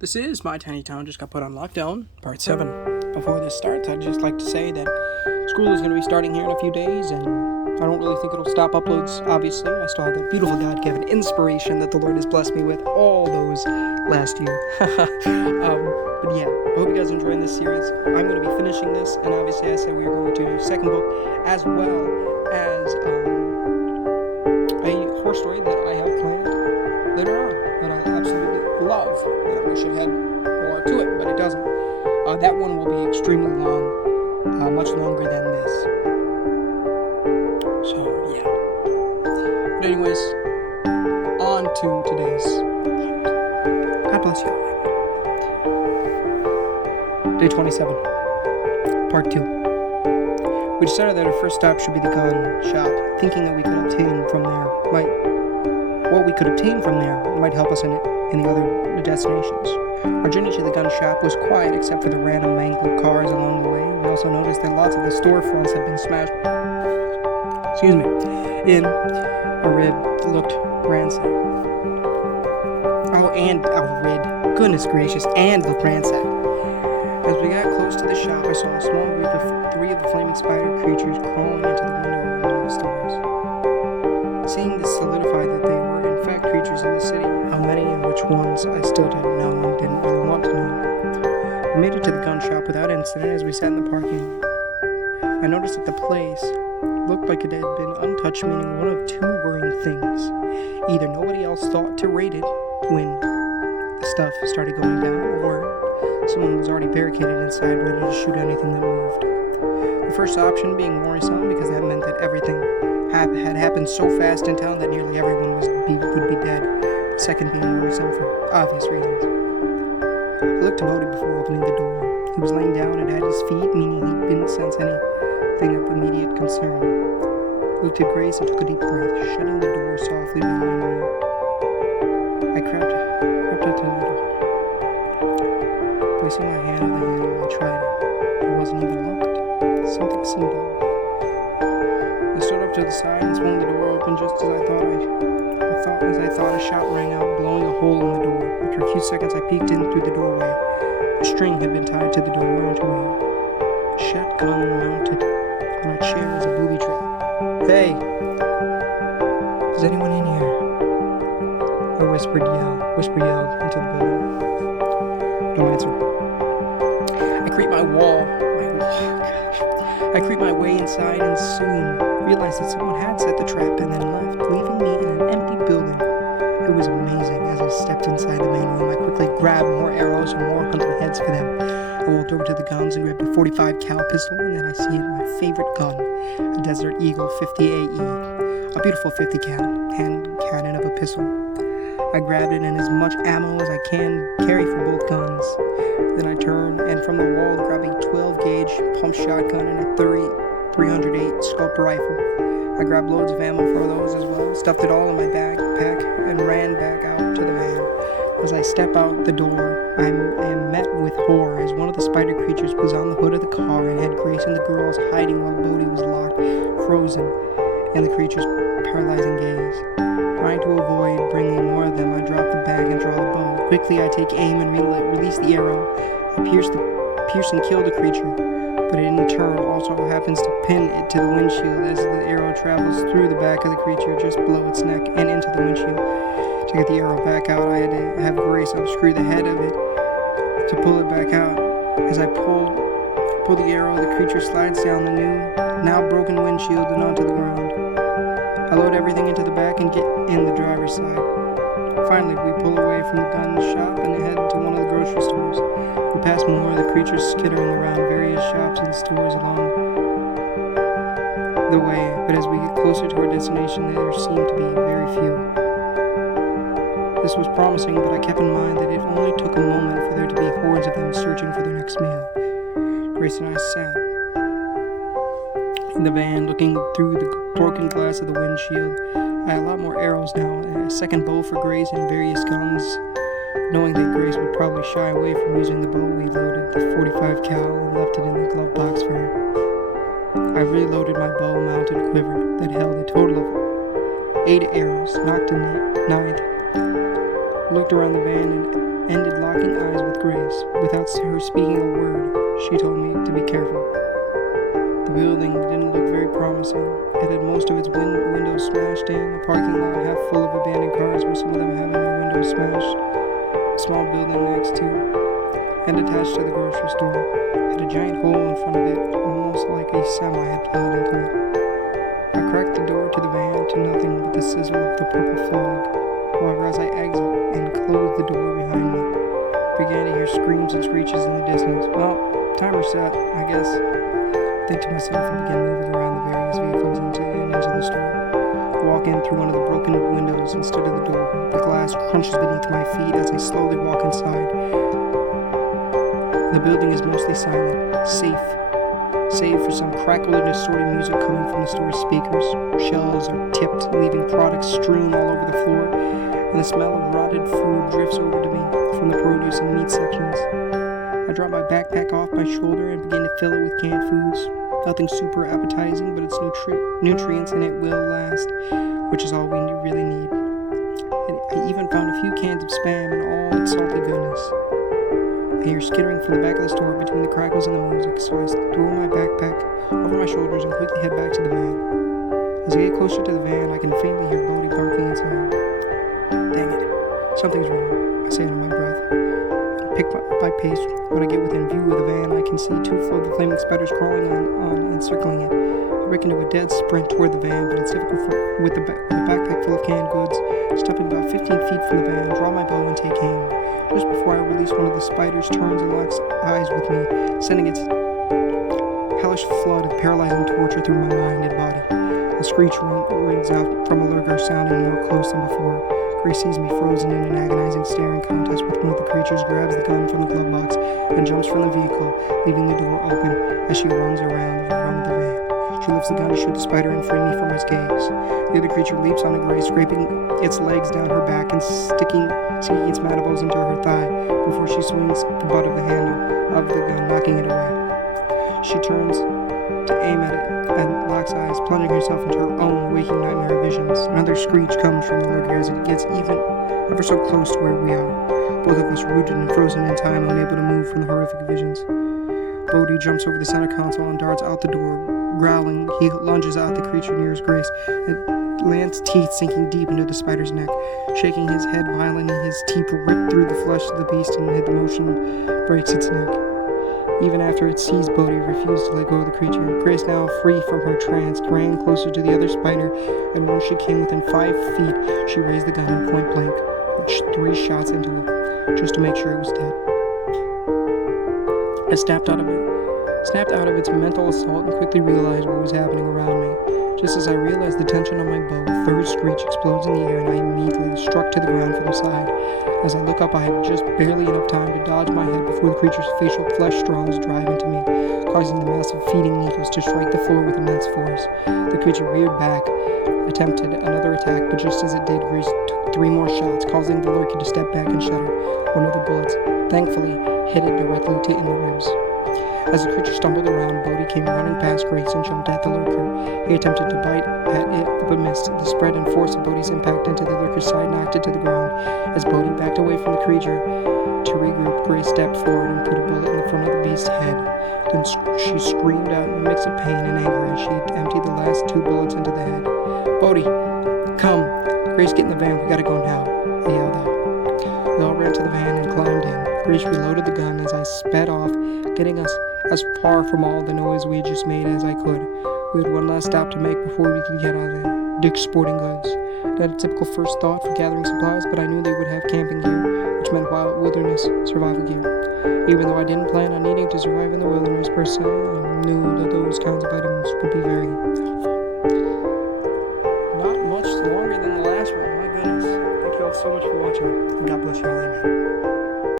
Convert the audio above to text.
This is My Tiny Town Just Got Put on Lockdown, Part 7. Before this starts, I'd just like to say that school is going to be starting here in a few days, and I don't really think it'll stop uploads, obviously. I still have that beautiful God-given inspiration that the Lord has blessed me with all those last year. But yeah, I hope you guys are enjoying this series. I'm going to be finishing this, and obviously I said we were going to do a second book, as well as a horror story that I have planned later on, that I absolutely love. I wish it had more to it, but it doesn't. That one will be extremely long, much longer than this. So, yeah. But anyways, on to today's part. God bless you all. Day 27, Part 2. We decided that our first stop should be the gun shop, thinking that what we could obtain from there might help us in any other destinations. Our journey to the gun shop was quiet except for the random mangled cars along the way. We also noticed that lots of the storefronts had been smashed in a red looked ransacked. Goodness gracious, and looked ransacked. As we got close to the shop, I saw a small group of 3 of the flaming spider creatures crawling into the window of one of the stores. Seeing this solidified that they were in fact creatures in the city. How many and which ones I still didn't know and didn't really want to know. We made it to the gun shop without incident as we sat in the parking lot. I noticed that the place looked like it had been untouched, meaning one of 2 worrying things. Either nobody else thought to raid it when the stuff started going down, or someone was already barricaded inside ready to shoot anything that moved. The first option being worrisome because that meant that everything had happened so fast in town that nearly everyone would be dead. The second being worrisome for obvious reasons. I looked to Bodhi before opening the door. He was laying down and at his feet, meaning he didn't sense anything of immediate concern. I looked at Grace and took a deep breath, shutting the door softly behind me. I crept up to the door. Placing my hand on the handle, I tried it. It wasn't even locked. Something seemed off. I stood up to the side and swung the door open just as I thought a shot rang out, blowing a hole in the door. After a few seconds, I peeked in through the doorway. A string had been tied to the door into a shotgun mounted on a chair as a booby trap. Hey! Is anyone in here? I whispered yelled into the building. No answer. I creeped my way inside and soon realized that someone had set the trap and then left, leaving me in an empty building. It was amazing. As I stepped inside the main room, I quickly grabbed more arrows and more hunting heads for them. I walked over to the guns and grabbed a 45 cal pistol, and then I see my favorite gun, a Desert Eagle 50 AE, a beautiful 50 cal hand cannon of a pistol. I grabbed it and as much ammo as I can carry for both guns. Then I turned and from the wall grabbed a 12-gauge pump shotgun and a 308 scope rifle. I grabbed loads of ammo for those as well, stuffed it all in my backpack, and ran back out to the van. As I step out the door, I am met with horror as one of the spider creatures was on the hood of the car and had Grace and the girls hiding while Bodhi was locked, frozen, in the creature's paralyzing gaze. Trying to avoid bringing more of them, I drop the bag and draw the bow. Quickly, I take aim and release the arrow. I pierce and kill the creature, but it in turn also happens to pin it to the windshield as the arrow travels through the back of the creature just below its neck and into the windshield. To get the arrow back out, I had to have Grace unscrew the head of it to pull it back out. As I pull the arrow, the creature slides down the now broken windshield and onto the ground. I load everything into the back and get in the driver's side. Finally, we pull away from the gun shop and head to one of the grocery stores. We pass more of the creatures skittering around various shops and stores along the way, but as we get closer to our destination, there seem to be very few. This was promising, but I kept in mind that it only took a moment for there to be hordes of them searching for their next meal. Grace and I sat in the van, looking through the broken glass of the windshield. I had a lot more arrows now, a second bow for Grace and various guns. Knowing that Grace would probably shy away from using the bow, we loaded the 45 cal and left it in the glove box for her. I reloaded my bow-mounted quiver that held a total of 8 arrows, knocked a ninth, looked around the van and ended locking eyes Grace. Without her speaking a word, she told me to be careful. The building didn't look very promising. It had most of its windows smashed in, a parking lot half full of abandoned cars with some of them having their windows smashed. A small building next to and attached to the grocery store had a giant hole in front of it, almost like a semi had plowed into it. I cracked the door to the van to nothing but the sizzle of the purple fog. However, as I exit and closed the door behind me, I began to hear screams and screeches in the distance. Well, timer set, I guess. I think to myself and began moving around the various vehicles into the store. I walk in through one of the broken windows instead of the door. The glass crunches beneath my feet as I slowly walk inside. The building is mostly silent, safe, save for some crackled and distorted music coming from the store's speakers. Shelves are tipped, leaving products strewn all over the floor, and the smell of rotted food drifts over to me from the produce and meat sections. I drop my backpack off my shoulder and begin to fill it with canned foods. Nothing super appetizing, but it's nutrients and it will last, which is all we really need. And I even found a few cans of Spam and all its salty goodness. I hear skittering from the back of the store between the crackles and the music, so I throw my backpack over my shoulders and quickly head back to the van. As I get closer to the van, I can faintly hear Bodhi barking inside. Dang it, something's wrong, I say under my breath. I pick up my pace. When I get within view of the van, I can see two of the flaming spiders crawling on and circling it. I break into a dead sprint toward the van, but it's difficult with the backpack full of canned goods. Stepping about 15 feet from the van, draw my bow and take aim. Just before I release, one of the spiders turns and locks eyes with me, sending its hellish flood of paralyzing torture through my mind and body. A screech rings out from a lurker, sounding more close than before. Grace sees me frozen in an agonizing staring contest with one of the creatures, grabs the gun from the glove box, and jumps from the vehicle, leaving the door open as she runs around the front of the van. She lifts the gun to shoot the spider and free me from its gaze. The other creature leaps onto Grace, scraping its legs down her back and sinking its mandibles into her thigh before she swings the butt of the handle of the gun, knocking it away. She turns to aim at it and locks eyes, plunging herself into her own waking nightmare visions. Another screech comes from the lurker as it gets ever so close to where we are, both of us rooted and frozen in time, unable to move from the horrific visions. Bodhi jumps over the center console and darts out the door. Growling, he lunges at the creature nearest Grace and lands teeth sinking deep into the spider's neck. Shaking his head violently, his teeth rip through the flesh of the beast and hit the motion breaks its neck. Even after it seized Bodhi, it refused to let go of the creature. Grace, now free from her trance, ran closer to the other spider, and once she came within 5 feet, she raised the gun and point blank, put 3 shots into it, just to make sure it was dead. I snapped out of its mental assault and quickly realized what was happening around me. Just as I realized the tension on my bow, a third screech explodes in the air and I immediately struck to the ground from the side. As I look up, I had just barely enough time to dodge my head before the creature's facial flesh straws drive into me, causing the massive feeding needles to strike the floor with immense force. The creature reared back, attempted another attack, but just as it did, Grace took 3 more shots, causing the lurker to step back and shudder. One of the bullets, thankfully, hit it directly in the ribs. As the creature stumbled around, Bodhi came running past Grace and jumped at the lurker. He attempted to bite at it, but missed. The spread and force of Bodhi's impact into the lurker's side knocked it to the ground. As Bodhi backed away from the creature to regroup, Grace stepped forward and put a bullet in the front of the beast's head. Then she screamed out in a mix of pain and anger as she emptied the last 2 bullets into the head. Bodhi, come! Grace, get in the van, we gotta go now, I yelled out. We all ran to the van and climbed in. Grace reloaded the gun as I sped off, getting us as far from all the noise we had just made as I could. We had one last stop to make before we could get out of there. Dick's Sporting Goods. I had a typical first thought for gathering supplies, but I knew they would have camping gear, which meant wild wilderness survival gear. Even though I didn't plan on needing to survive in the wilderness per se, I knew that those kinds of items would be very helpful.